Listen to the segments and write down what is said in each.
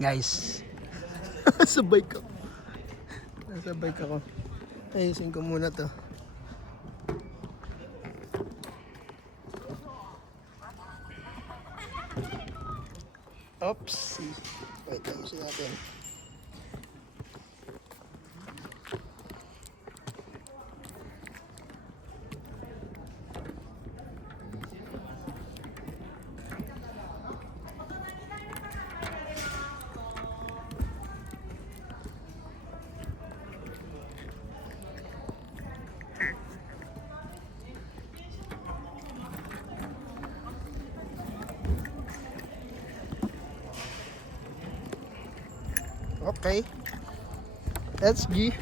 Guys, sa bike ako. Nasa bike ako. Ayusin ko muna to. Oops. Wait, ayusin natin. Okay. Let's G.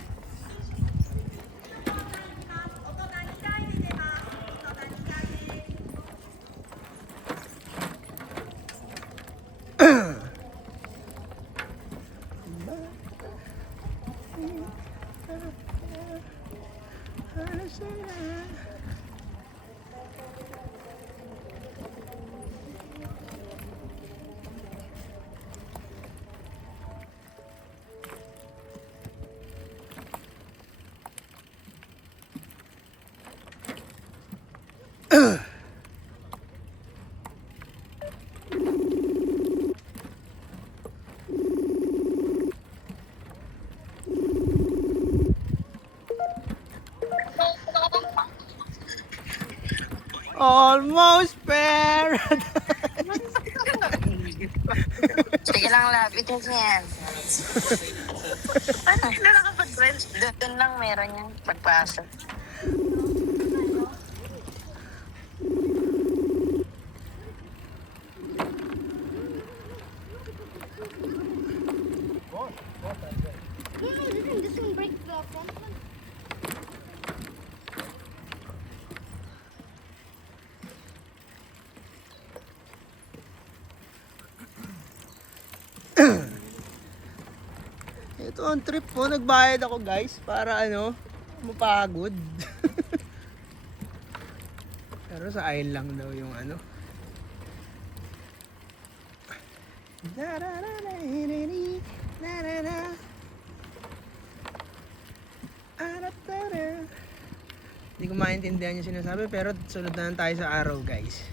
Almost fair. Sige lang, lapit yan. Ano na nakapag-rent? Doon lang meron yung pagpasok. This one breaks the front one. Ito ang trip ko. Nagbayad ako guys para ano, mapagod. Pero sa aisle lang daw yung ano. Hindi ko maintindihan yung sinasabi pero sunod na lang tayo sa araw guys.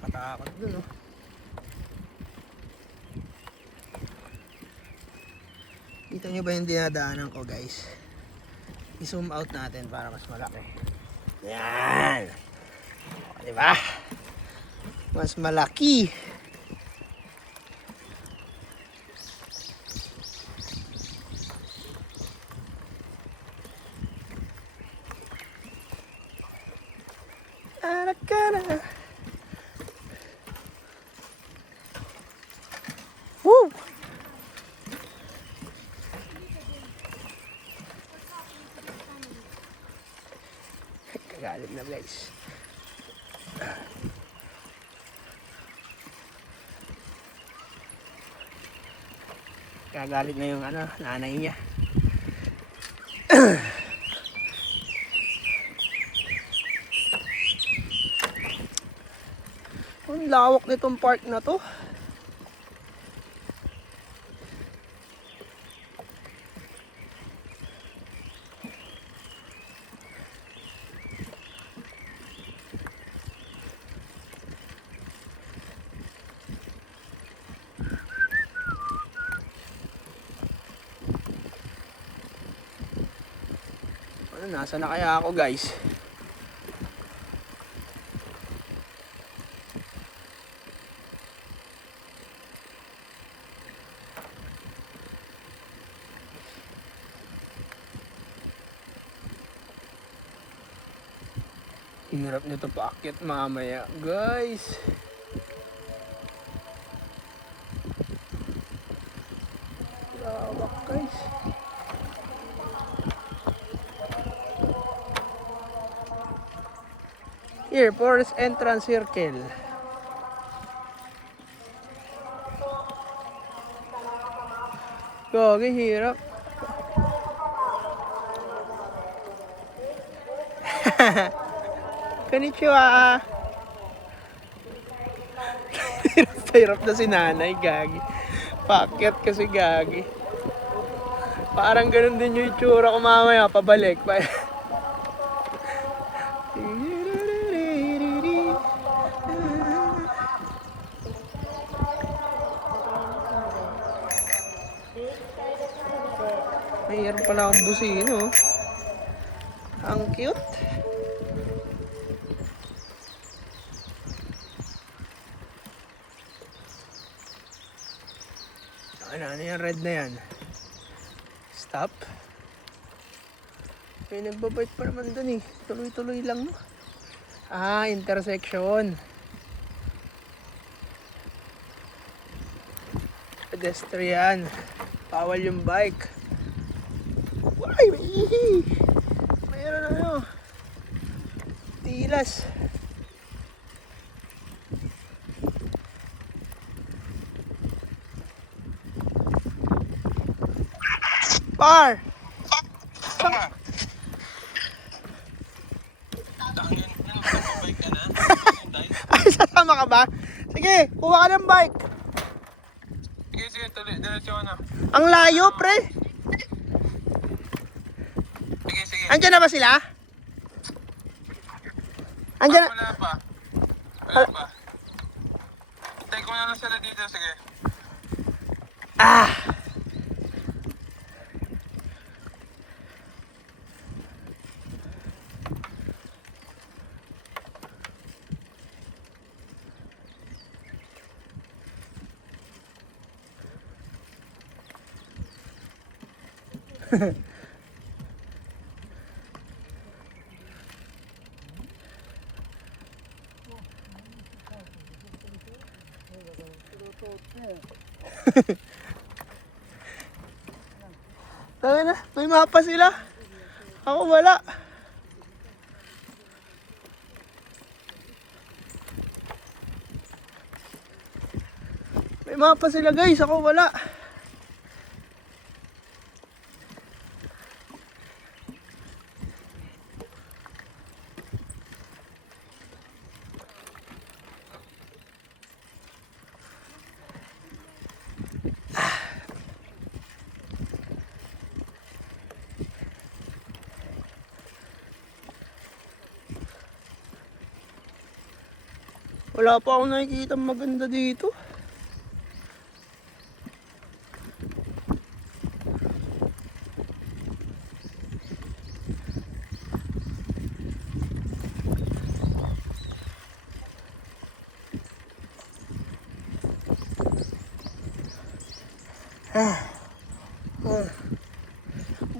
Katakot dun oh. Kita nyo ba yung dinadaanan ko guys? I-zoom out natin para mas malaki. Yan! O, diba? Mas malaki. Arakara. Woo! Kagalit na guys. Kagalit na yung ano, nanay niya. Ang lawak nitong park na to. Ano, nasa na kaya ako guys? Hirap nito paakyat mamaya guys. Lawak guys. Here, forest entrance circle. Gagi, hirap. Konnichiwa. Hirap na si nanay, gagi. Pakyat kasi gagi. Parang ganun din yung itsura ko mamaya, pabalik. Mayroon pala akong busino. Ang cute. Ano yung red na yan? Stop. May nagbabike pa naman dun eh. Tuloy-tuloy lang no. Ah, intersection. Pedestrian. Bawal yung bike. Ay, may ihi. Mayroon ano. Tilas. Par! Ay, sasama ka ba? Sige, kuha ka ng bike. Sige, tuloy. Diretso ka na. Ang layo, pre. Sige. Andiyan na ba sila? Andiyan na. Wala pa. Take mo na lang sila dito, sige. Ah! Tama na, may mapa sila. Ako wala. May mapa sila guys, ako wala. Wala pa akong nakikita maganda dito.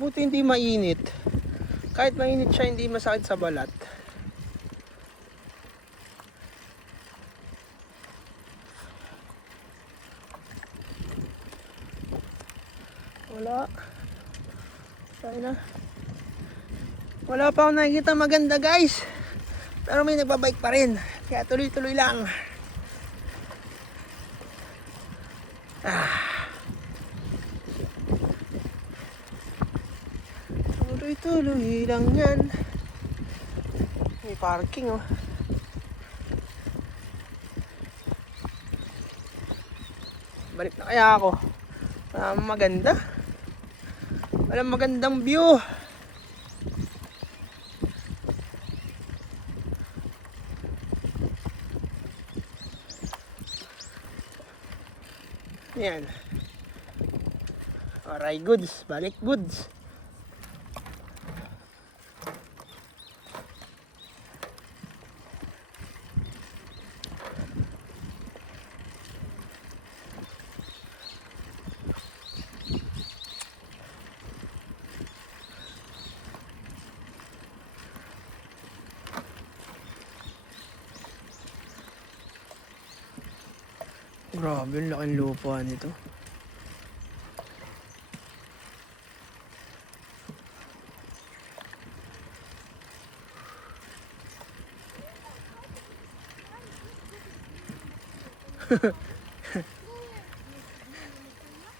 Buti hindi mainit. Kahit mainit siya, hindi masakit sa balat. Wala. Tayo na. Wala pa akong nakikita maganda guys. Pero may nagbabike pa rin. Kaya tuloy-tuloy lang. Tuloy-tuloy lang yan. May parking oh. Balik na kaya ako. Maganda. Walang magandang view. Yan. Alright goods. Balik goods. Grabe, ang laking lupa nito.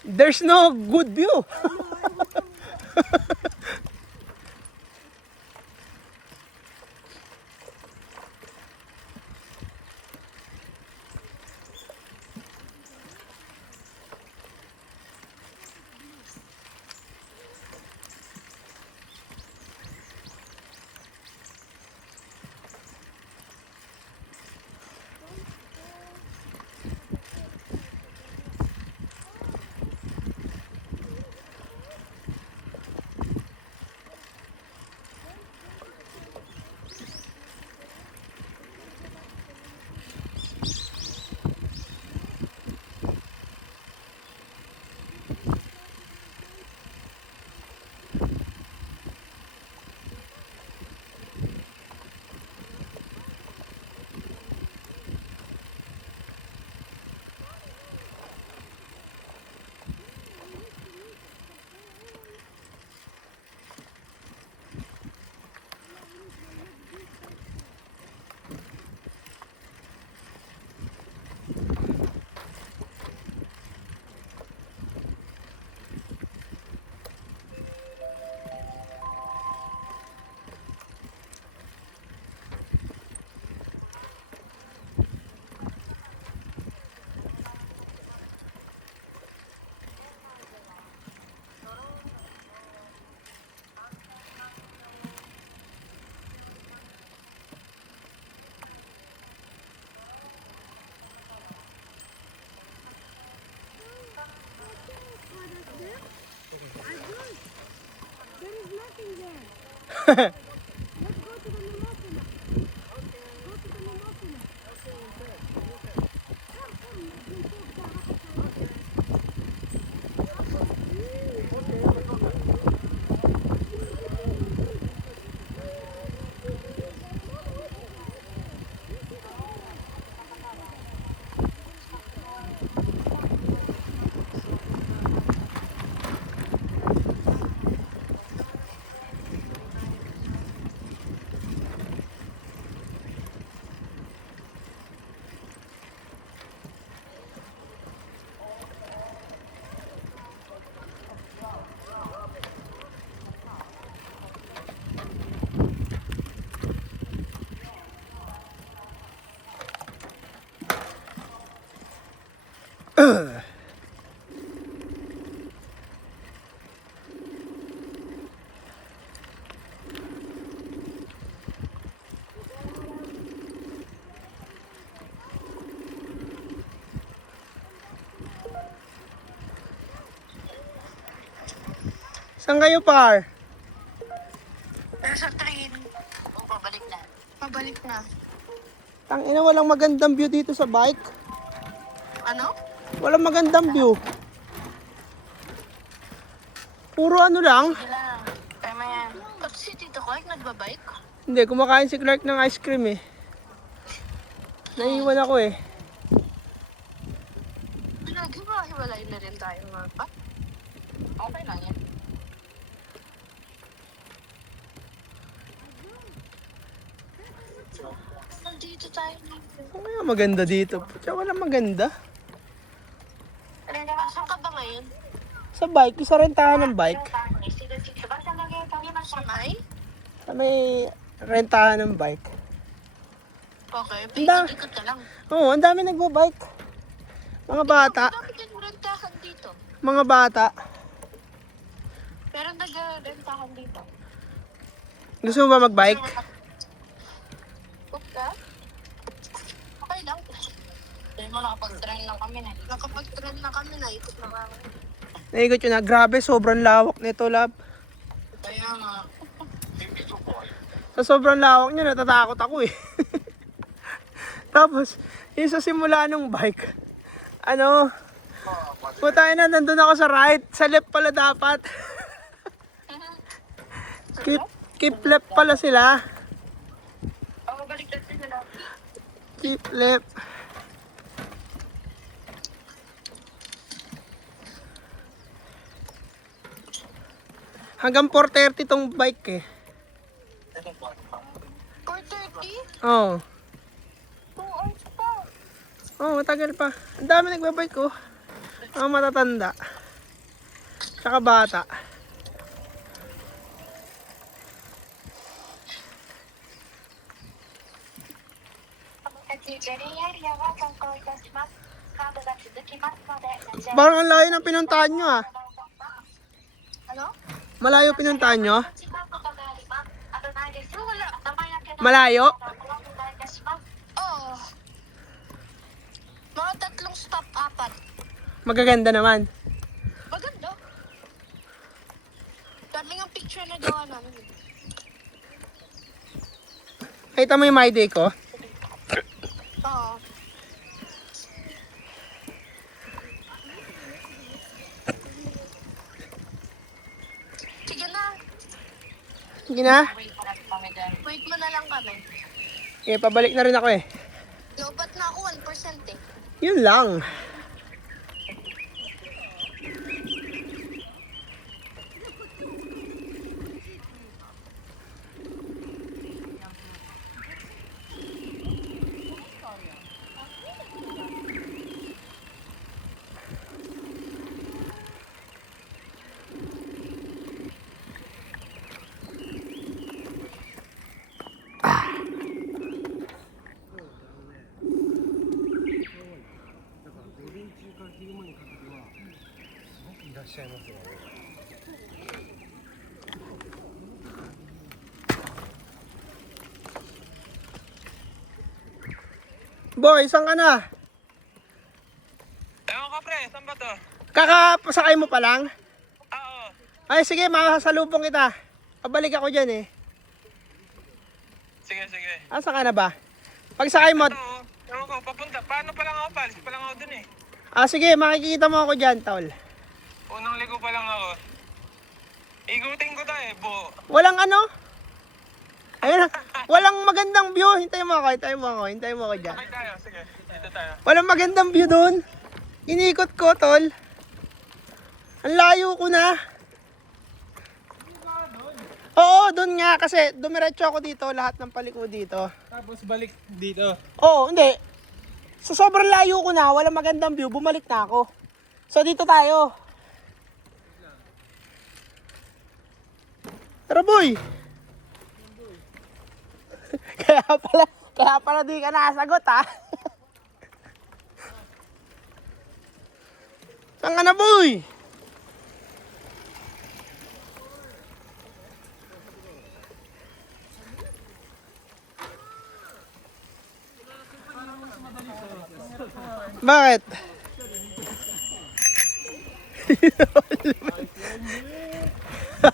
There's no good view. Saan kayo, par? Nasa train. O, pabalik na. Pabalik na. Tangina, walang magandang view dito sa bike. Ano? Walang magandang view. Puro ano lang. Sige lang. Tama yan. Ba't si Tito Clark nagbabike? Hindi, kumakain si Clark ng ice cream eh. Naiiwan ako eh. Pinag-hiwalay na rin tayo nga pa. Okay lang yan. Nandito tayo dito. Ano kaya maganda dito? Pucha, walang maganda. Saan ka ba ngayon? Sa bike, isa rentahan ng bike. Samay? Sa may rentahan ng bike. Okay, Anda. ikot ka lang. Oo, ang dami nagbabike. Mga bata. Bakit yung rentahan dito? Mga bata. Pero nag-rentahan dito. Gusto mo ba magbike? Ikot ka? Okay lang. Hindi mo nakapag-train na kami na. Nakapag-train na kami na. Ikot na kami. Naikot yun na. Grabe, sobrang lawak nito, lab. Kaya nga. Sa sobrang lawak niya, natatakot ako eh. Tapos, yung sa simula ng bike, putay na, nandun ako sa right. Sa left pala dapat. Keep left pala sila. Oo, baliktad sila. Keep left. Hanggang 4:30 tong bike eh. 4:30? Oo. 2 hours pa. Oo, matagal pa. Ang dami nagbabike ko. Mga matatanda. Tsaka bata. Parang ang layo ng pinuntahan nyo ah. Ano? Malayo pinuntahan nyo? Wala. Malayo? Oo. Mga 3 stop, 4. Magaganda naman. Maganda. Dami ng picture na gawa namin. Kita mo yung my day ko? Oo. Sige na. Sige na. Wait mo na lang kami. Okay, pabalik na rin ako eh. Lobat na ako 1% eh. Yun lang. Boy, saan ka na? Ewan ka pre, saan ba to? Kakapasakay mo pa lang? Oo. Ay sige, makasalubong kita. Pabalik ako dyan eh. sige. Asa ka na ba? Pagsakay mo, Ito, ewan ko, papunta. Paano pa lang ako? Palis pa lang ako dun eh. sige, makikita mo ako dyan, tol. Unang ligo pa lang ako. Igutin ko tayo, buo. Walang ano? Ayun, walang magandang view. Hintayin mo ako dyan. Okay tayo, sige. Dito tayo. Walang magandang view doon. Inikot ko, tol. Ang layo ko na. Oo, doon nga kasi dumiretso ako dito, lahat ng paliko dito. Tapos balik dito. Oo, hindi. Sa sobrang layo ko na, walang magandang view, bumalik na ako. So dito tayo. Tara boy. kaya pala di ka nasagot ha. Saan ka na boy? Bakit?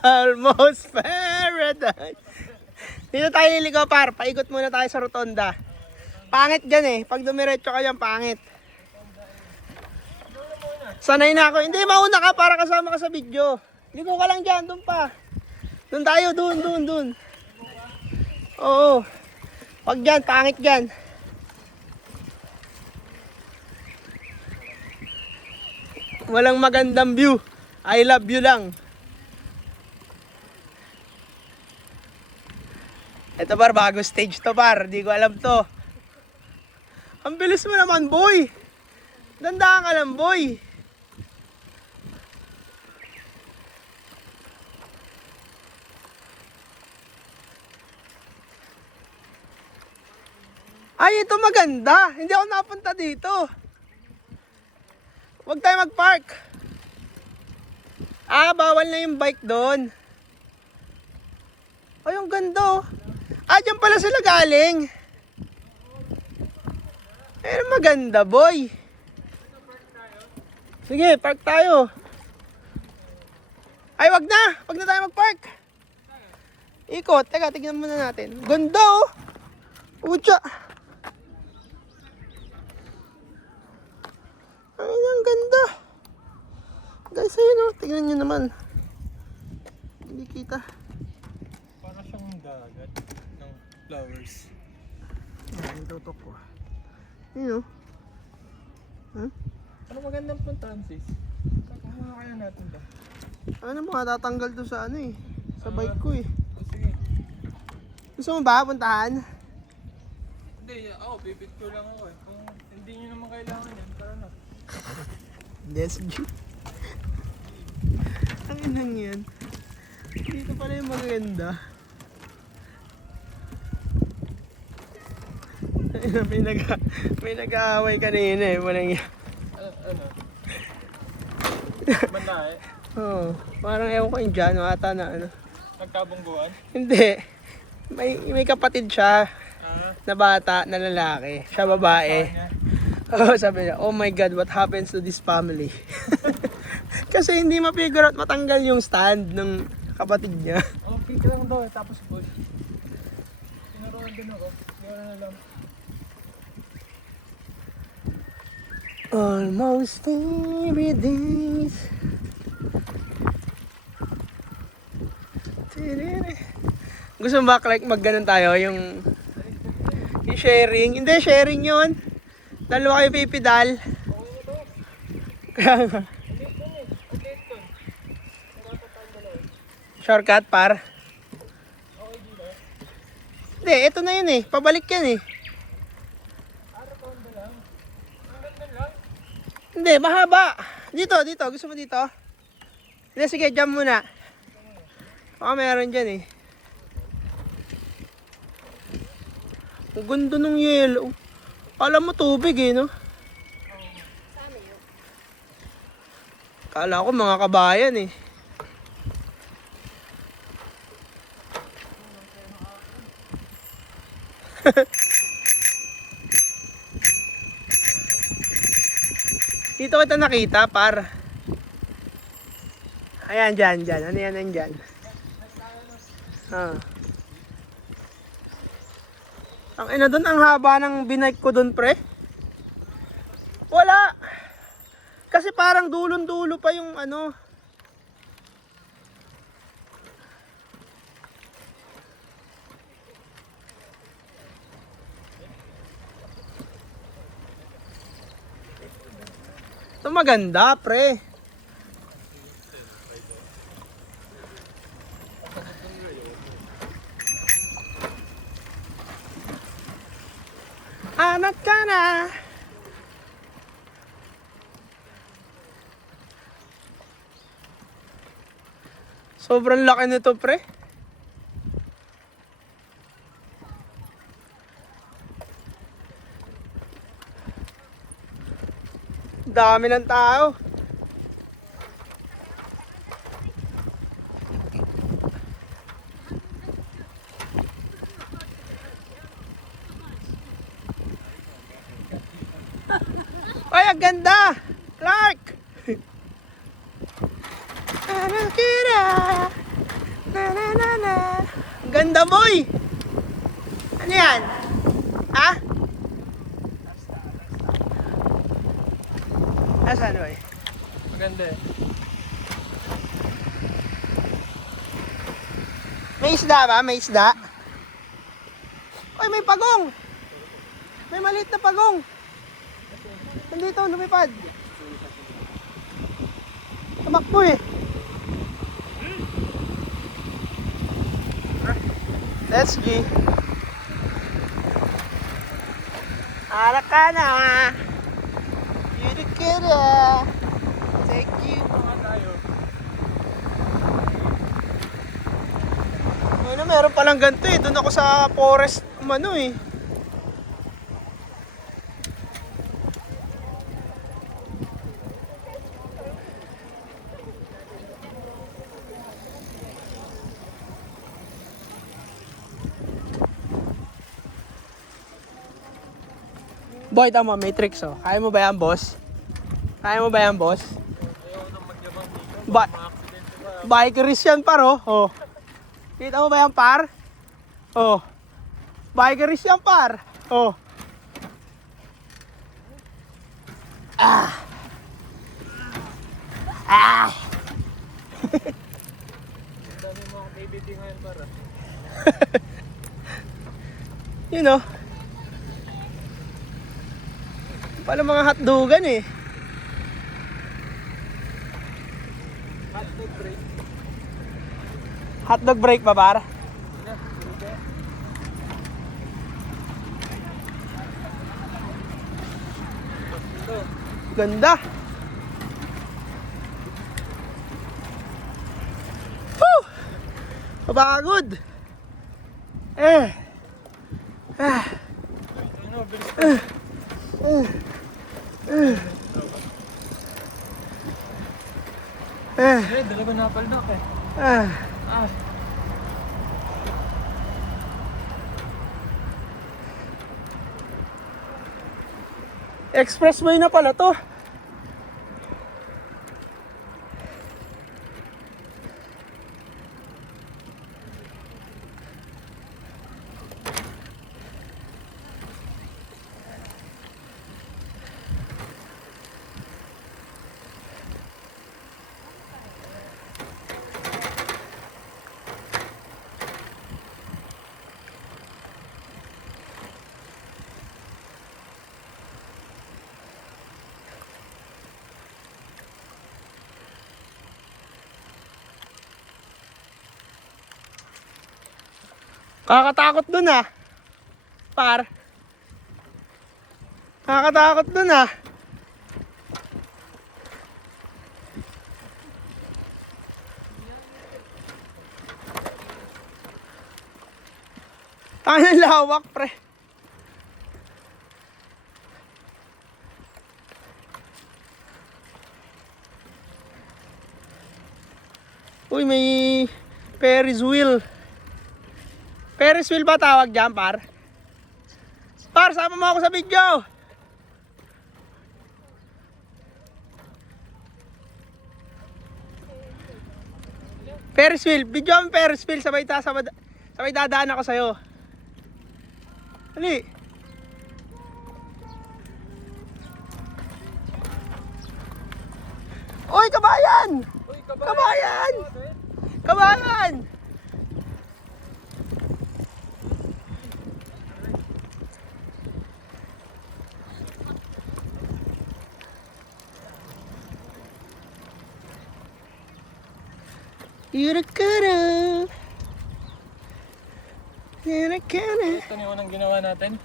Almost paradise. Dito tayo liligaw par. Paikot muna tayo sa rotonda. Pangit dyan eh. Pag dumiretso ka dyan, pangit. Sanay na ako. Hindi, mauna ka para kasama ka sa video. Ligo ka lang dyan. Doon pa. Doon tayo. Doon. Oo. Pag dyan, pangit dyan. Walang magandang view. I love you lang. Ito par, bago stage to par. Di ko alam to. Ang bilis mo naman boy. Dandaan ka lang boy. Ay, ito maganda. Hindi ako napunta dito. Huwag tayo mag-park. Bawal na yung bike doon. Ay, ang ganda oh. Dyan pala sila galing. Ay, maganda boy. Sige, park tayo. Ay, wag na. Wag na tayo mag-park. Ikot. Teka, tignan muna natin. Ganda oh. Ucha. Ay, ang ganda. Guys, ayun oh. Tignan nyo naman. Hindi kita. Para siyang dagat ng flowers. Ayan, tutok ko. Ayun oh. Huh? Ano magandang puntahan sis? Kakamuha kaya natin ba? Ano mga tatanggal to sa ano eh. Sa bike ko eh. Sige. Gusto mo ba puntahan? Hindi, ako pipit ko lang ako eh. Kung hindi nyo naman kailangan yan, tara na. Let's go. Ang inang yan. Dito pala yung maganda. Ayun, may nag-aaway kanina eh. Walang yan. Ano? Banda eh? Oo. Parang ewan ko yung Jano ata na ano. Nagkabungguan? Hindi. May kapatid siya na bata, na lalaki. Siya babae. Oo, sabi niya, oh my God, what happens to this family? Kasi hindi ma-figure out matanggal yung stand ng kapatid niya. Oh, kick lang daw eh, tapos push. Sinuruan din ako. Gano'n na lang. Almost every day. Gusto mo ba like mag-ganon tayo yung sharing? Hindi, sharing yun. Dalawa kayo pipidal. Shortcut par. Hindi, ito na yun eh. Pabalik yan eh. Hindi, mahaba. Dito. Gusto mo dito? Hindi, sige, jump muna. Baka meron dyan eh. Ang ganda ng yellow. Alam mo tubig eh, no? Kala ko mga kabayan eh. Dito kita nakita par. Ayan, dyan. Ano yan, dyan? Ang ina doon, ang haba ng binike ko doon, pre. Wala. Kasi parang dulon-dulo pa yung ano. Ito maganda, pre. Anak ka na. Sobrang laki nito, pre. Dami ng tao. Ay, ang ganda! Clark! Anakira! Na na na na! Ang ganda, boy! Ano yan? Ha? Asan, boy? Maganda eh. May isda ba? May isda? Ay, may pagong! May maliit na pagong! Nandito, lumipad. Tumakbo eh. Let's go. Arak ka na. Yurikira. Thank you. Mga tayo. Ano, meron palang ganito eh. Doon ako sa forest, ano eh. Boy, tama, Matrix oh. Kaya mo ba yan, boss? Kaya mo ba yan, boss? Ayaw nang magyabang dito. Ba Mga aksidente pa. Bikeris yan, par oh. Oh. Kita mo ba yan, par? Oh. Bikeris yan, par. Oh. Ah. Ah. Ang dami mga KBT ngayon para. You know. Pala mga hotdogan eh. Hotdog break. Hotdog break ba, par? Ito. Ganda. Woo! Mapagod. Ah. Ano, bilis pa. Eh, dalawa napaldak eh. Ah. Ah. Expressway na pala to. Kakatakot dun ah. Par. Kakatakot dun ah. Tangan lawak, pre. Uy, may Ferris wheel. Ferris wheel ba tawag dyan, par? Par, sama mo ako sa video. Ferris wheel, video ang Ferris wheel. Sabay dadaan ako sa'yo. Dali. Oy, kabayan! Uy, Kabayan! Kabayan! Yurakara. Yurakara. Ito na yung unang ginawa natin.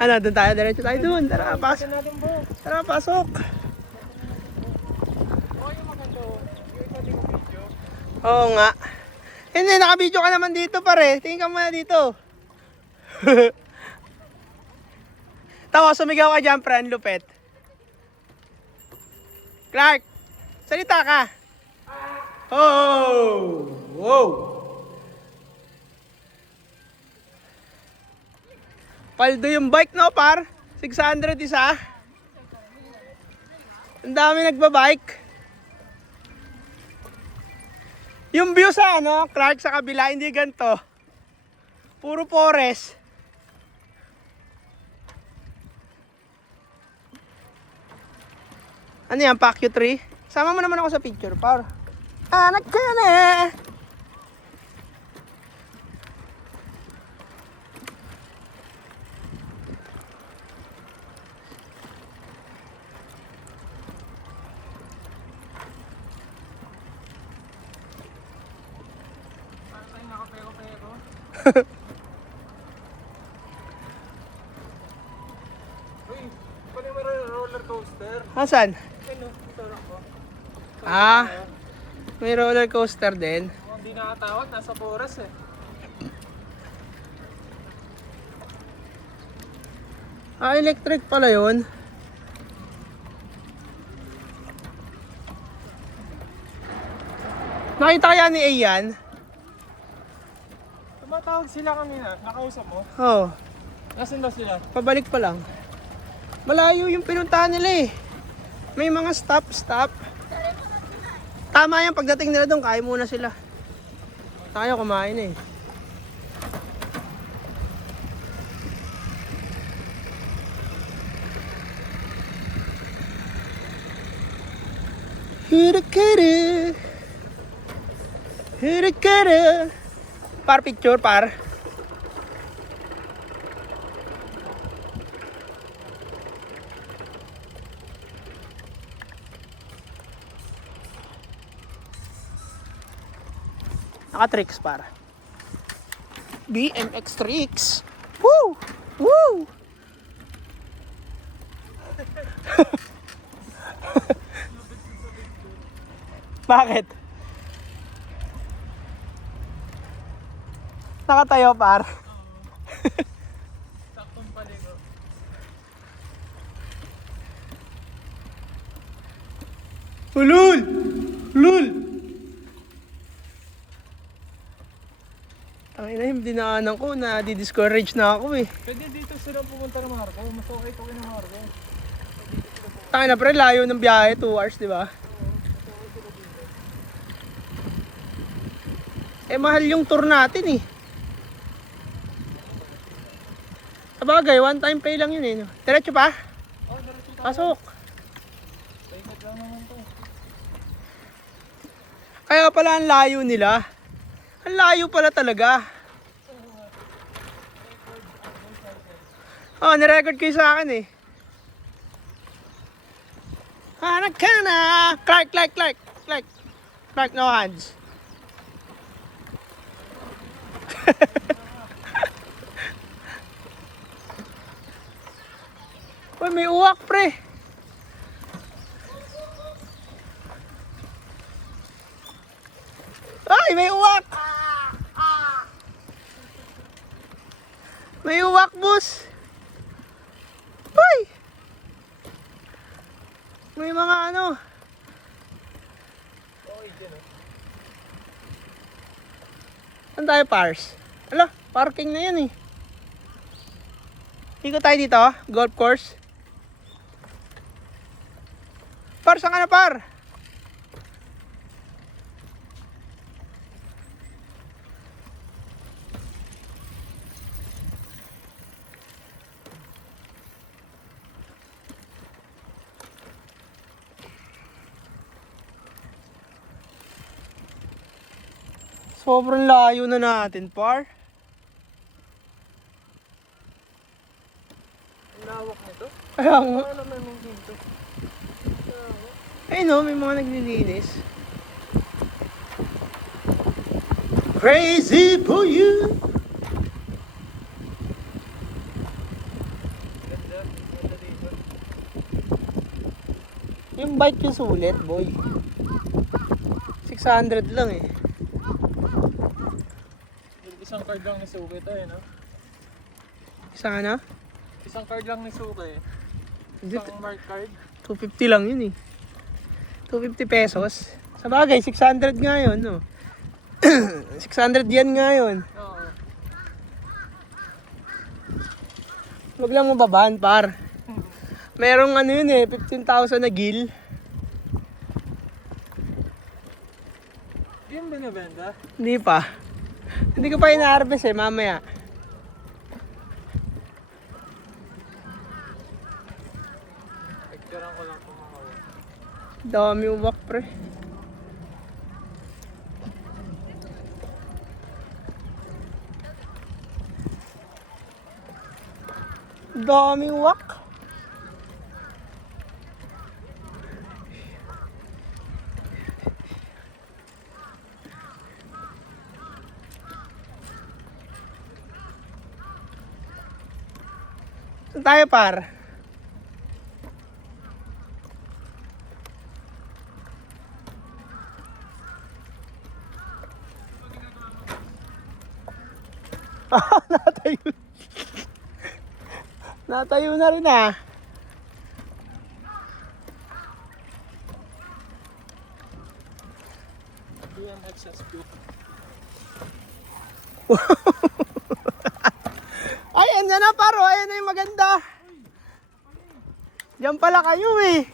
Ano, doon tayo, diretso tayo doon. Tara, pasok. Ito natin bro. Tara, pasok. Okay yung maganda oh. Yung isa di ko video. Oo nga. Hindi, nakabidyo ka naman dito pare. Tingin ka muna dito. Tawa, sumigaw ka dyan, pre. Ang lupet. Clark, salita ka. Oh! Wow! Paldo yung bike, no, par? 600 isa. Ang dami nagbabike. Yung view sa ano, Clark, sa kabila, hindi ganito. Puro forest. Ano yan, Pacquiao tree? Sama mo naman ako sa picture, par. Anak ka na! Parang tayo nakapero-pero. Uy, pwede mo roller coaster. Asan? Ano, ito lang ko. Ah, may roller coaster din. Kung hindi nakatawad, nasa forest eh. Ah, electric pala yun. Nakita kaya ni Ian? Tumatawag sila kanina, nakausap mo. Oh, Nasaan ba sila? pabalik pa lang. Malayo yung pinuntahan nila eh. May mga stop. Tama yan, pagdating nila doon, kain muna sila. Tayo kumain eh. Hirakara. Hirakara. Par picture, par. Naka-tricks, par. BMX tricks. Woo! Woo! Bakit? Nakatayo, par. Saktong paligo. Ulul! Ulul! Tangina yung dinaanan ko, na-discourage na ako eh. Pwede dito sila pumunta ng Marco. Mas okay ito kay ng Marco. Tangina pre, layo ng biyahe, 2 hours, di ba? Eh mahal yung tour natin eh. Sabagay, one time pay lang yun eh. No? Diretso pa? Oh, diretso tayo. Pasok. Paikot lang naman to. Kaya pala ang layo nila. Ang layo pala talaga. Oh, nirecord ko yung sa akin eh. Anak ka na! Clark, no hands. Uy, may uwak pre. Ay, may uwak. May uwak, boss. Uy. May mga ano. Saan tayo, Pars? Ala, parking na yan eh. Ikot tayo dito, golf course. Par, saan ka na, par? Sobrang layo na natin, par. Ang lawak nito. Kaya nga. Ano naman yung dito? Ayun no, may mga naglilinis. Crazy for you. Ganda. Ganda dito. Yung bike yung sulit, boy. 600 lang eh. Isang card lang ni Suki ito eh, no? Sana? Isang card lang ni Suki. Hindi, Isang mark card. 250 lang yun eh. 250 pesos. Sa bagay, 600 nga yun, no? 600 yan nga yun. Oo. Huwag lang mababahan, par. Merong ano yun eh, 15,000 na gil. Di yung binibenta? Hindi pa. Hindi ko pa ina-harvest eh, mamaya. Picturean ko lang kung makawa. Dami uwak, pre. Dami uwak. Saan tayo, par? Natayo. Natayo na rin ah. BMXS Group. Ay, andyan na paro. Ayan na yung maganda. Diyan pala kayo eh.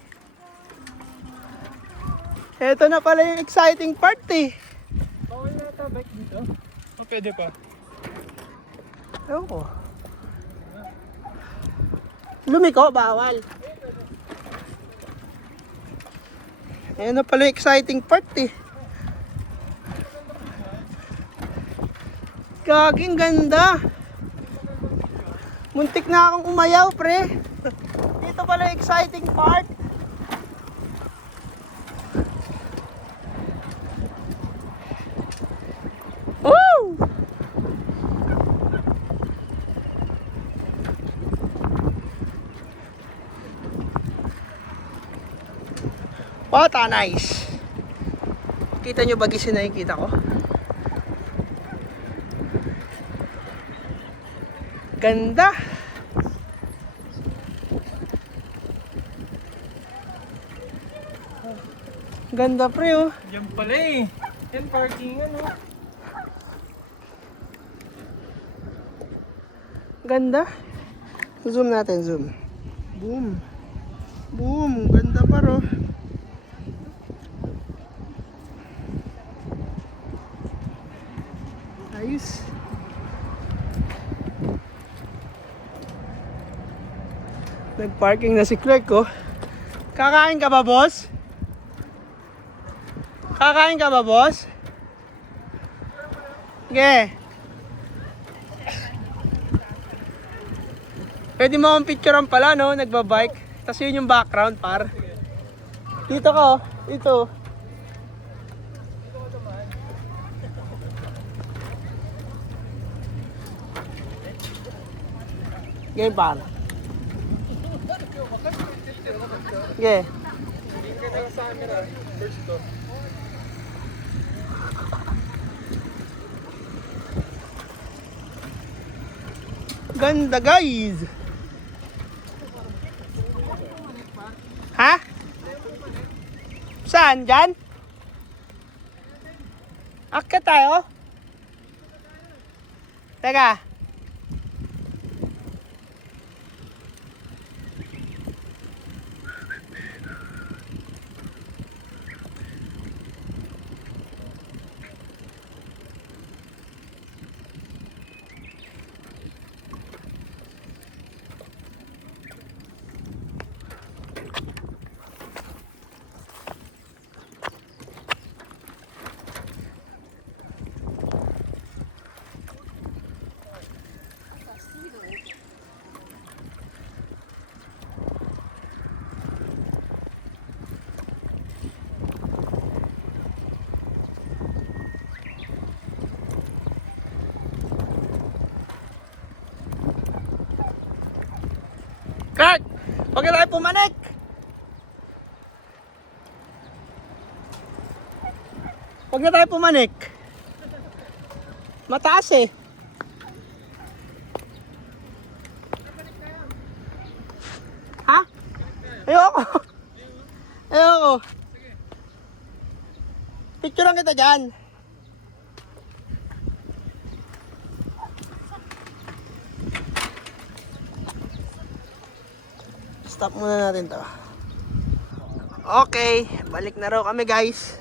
Ito na pala yung exciting part eh. Bawal na ito, bike dito? O pwede pa? Ewan ko. Lumiko, bawal. Ayan na pala yung exciting part eh. Gaging ganda. Muntik na akong umayaw, pre. Dito pala yung exciting part. Woo! What a nice. Kita nyo ba gisin na yung kita ko? Ganda. Ganda, pre, oh. Yan pala eh. Yan parking ano. Ganda. Zoom natin, zoom. Boom. Boom. Ganda, paro. Ayos. Nag-parking na si Clark, oh. Kakain ka ba, boss? Kakain ka ba, boss? Sige. Pwede mo akong picturean pala, no? Nagbabike. Tapos yun yung background, par. Dito ka, oh. Dito. Game, par. Sige. Hindi ka na sa camera. First to. Ganda, guys. Ha? Saan? Diyan? Akyat tayo? Teka. Huwag na tayo pumanik! Huwag na tayo pumanik. Mataas eh. Ha? Ayoko. Ayoko. Picture lang kita dyan. Stop muna natin to. Okay, balik na raw kami guys.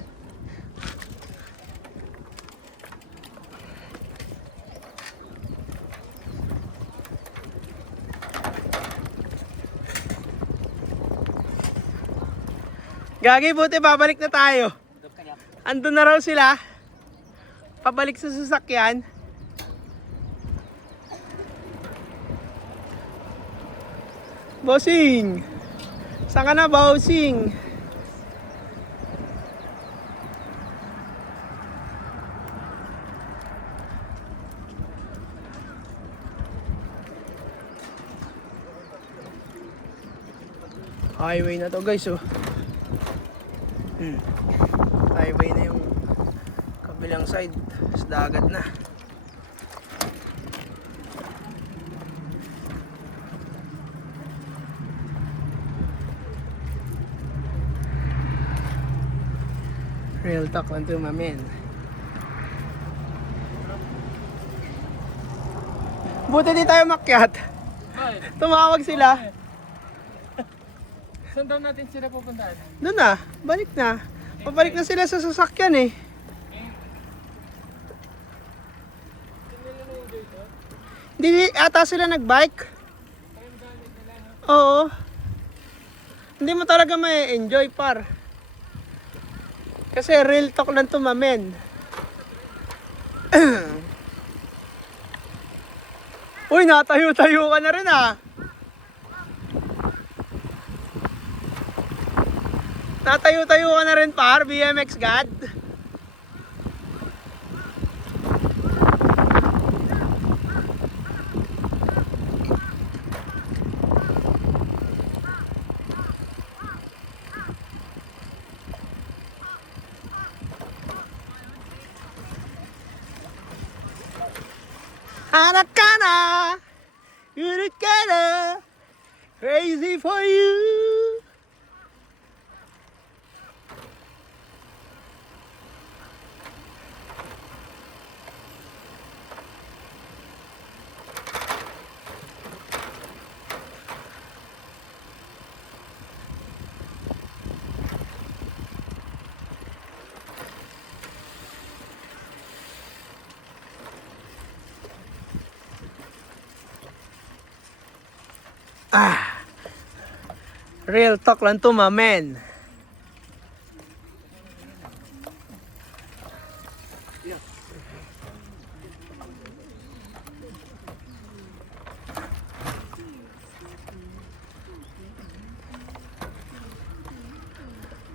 Gagi, buti babalik na tayo. Andun na raw sila. Pabalik sa sasakyan. Bossing! Saan ka na, bossing? Highway na to guys, oh. Highway na yung kabilang side. Sa dagat na. Real talk lang to, my man. Buti di tayo makyat. Bakit? Tumawag sila. Saan daw natin sila pupuntahan? Doon na, balik na. Pabalik na sila sa sasakyan eh. Hindi ata sila nagbike. Oo. Hindi mo talaga ma-enjoy par. Kasi real talk lang to, mamen. Uy, natayo-tayo ka na rin ah. Natayo-tayo ka na rin par, BMX God. Anakana, Yurikana, crazy for you. Real talk lang to, my man.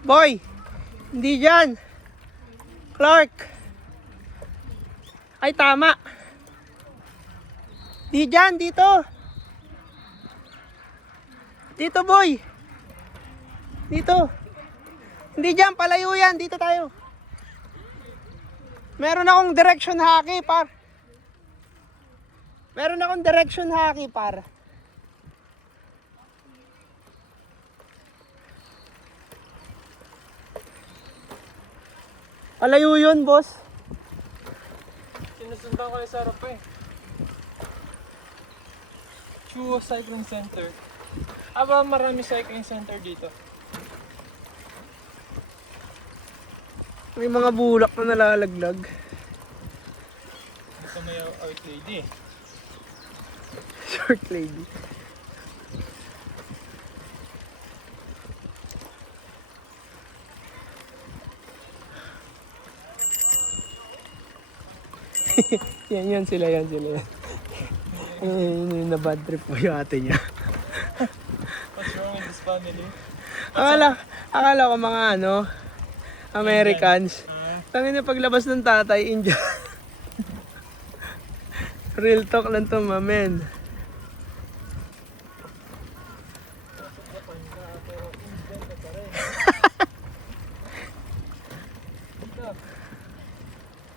Boy, hindi dyan. Clark. Ay, tama. Di dyan, dito. Dito, boy. Dito. Hindi dyan, palayo yan. Dito tayo. Meron akong direction haki, par. Meron akong direction haki, par. Palayo yun, boss. Sinusundan ko yung sa harap eh. Chua Cycling Center. Aba, marami cycling center dito. May mga bulak na nalalaglag. Ito may art lady. Short lady. yan sila. Yung na bad trip po yung ate niya. What's wrong with this family? Akala ko mga Americans. Tangin na paglabas ng tatay, India. Real talk lang to, mamen.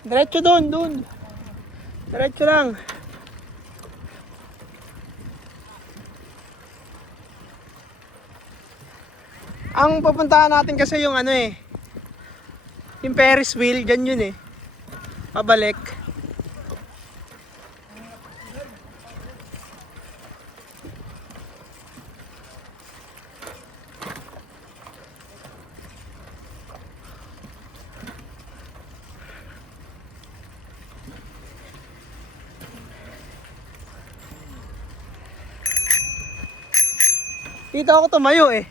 Diretso doon. Diretso lang. Ang pupuntahan natin kasi yung ano eh. Yung Ferris wheel, dyan yun eh. Pabalik. Dito ako tumayo eh.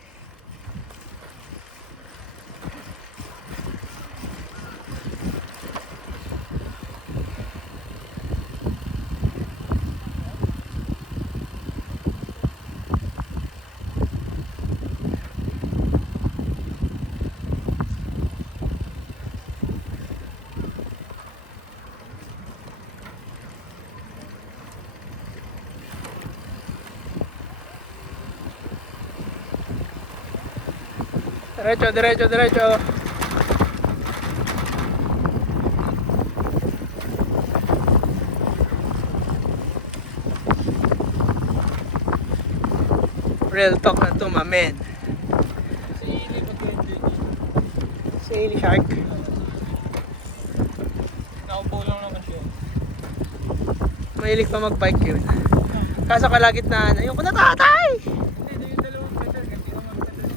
Diretso. Real talk na to, my man. Si Ili, mag-enjoy niya. Si Ailey Shark. Nakaupo lang naman siya. Mahilig pa mag-bike yun. Kaso kalagitnaan, ayoko na tatay! Hindi, yung dalawang pedal. Kasi yung mga pedal.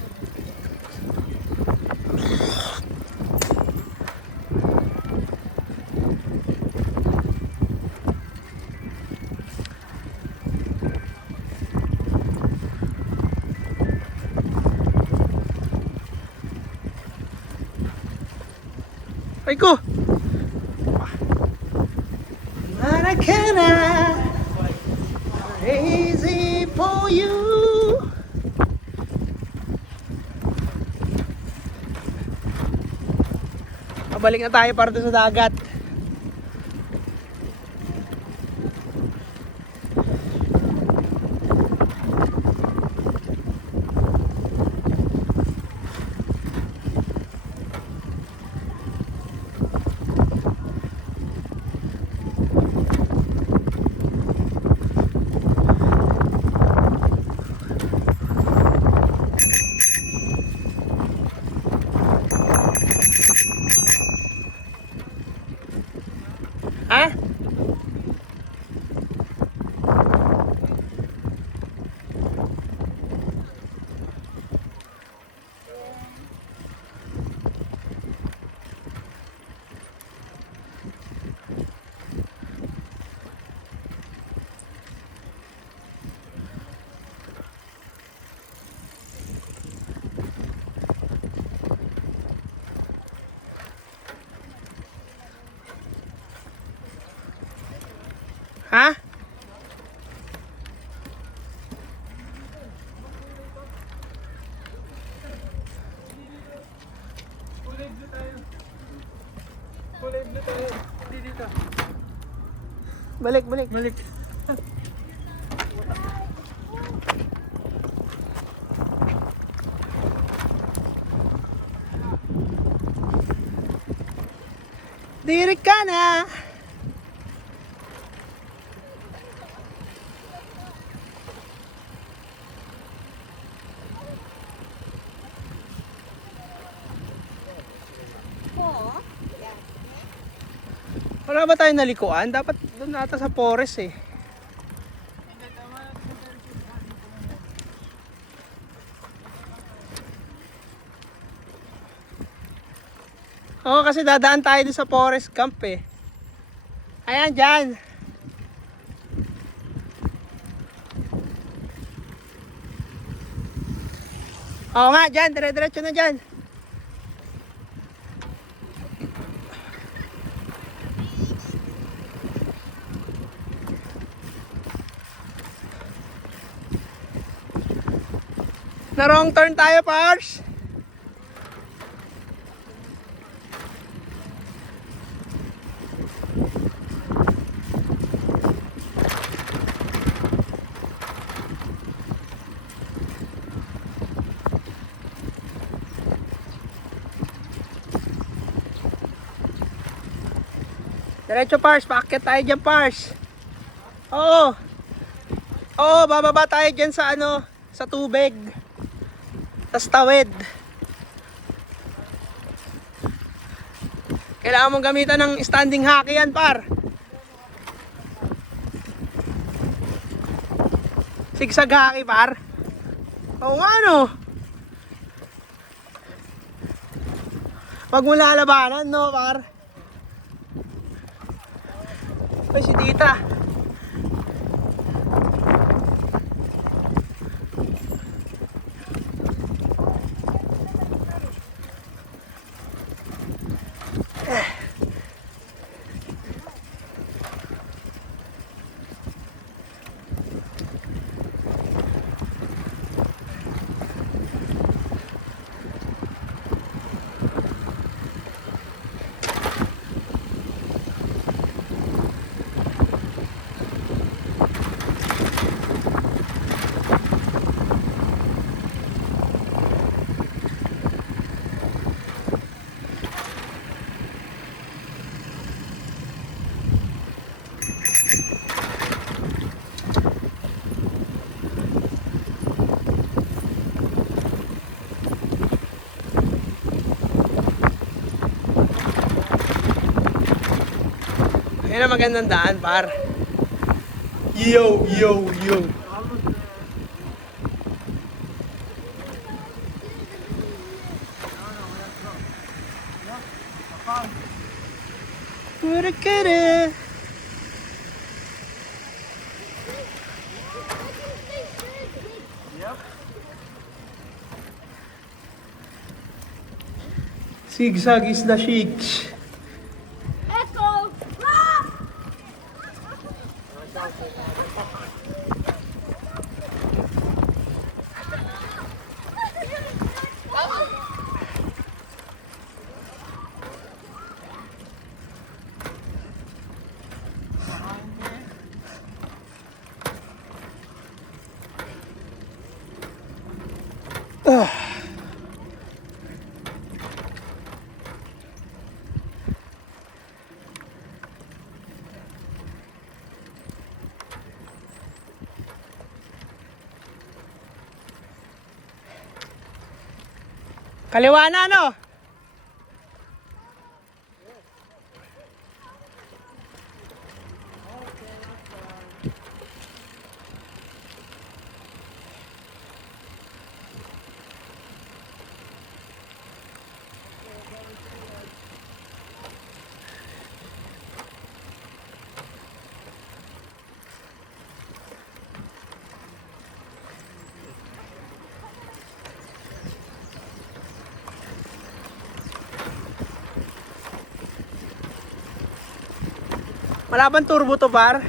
Ay ko! Maracana, crazy for you. Pabalik na tayo para doon sa dagat. Ha? Ha? Kulay blue tayo. Kulay blue tayo. Hindi dito. Balik. Balik. Dirik ka na. Wala ba tayong nalikuan? Dapat doon ata sa forest eh. Oo, kasi dadaan tayo doon sa forest camp eh. Ayan, dyan. Oo nga, dyan. Dire-diretso na dyan. Na wrong turn tayo, Pars. Diretso, Pars. Paakyat tayo dyan, Pars. Oo. Oo, bababa tayo dyan sa ano, sa tubig. Sa tawid. Kailangan mong gamitan ng standing hockey yan, par. Sigsag hockey, par. Oo nga, no? Pag mo lalabanan, no, par? Ay, si tita. Ayun ang magandang daan, par. Yo, yo, yo. Murakara. Zigzag is the shakes. Echo! Ah! Kaliwa na, no? Malabang turbo to, par.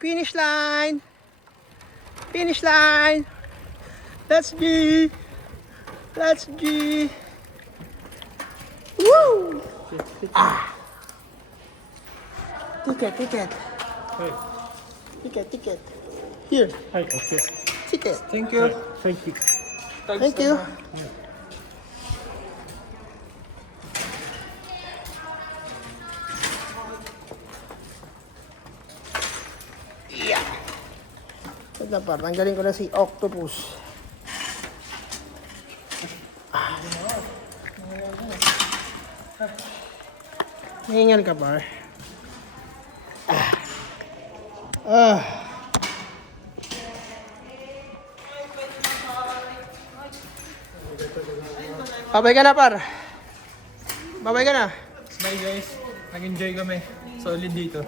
Finish line. Finish line. Let's G. Let's G. Woo! Ah. Ticket, ticket. Hey. Ticket, ticket. Here, Hi, okay. ticket. Thank you. Thank you. Thank you. Yeah. Ito pa, tanggalin ko na si Octopus. Hingal ka ba? Babay ka na, par. Babay ka na. Bye guys. Nag-enjoy kami. Solid dito.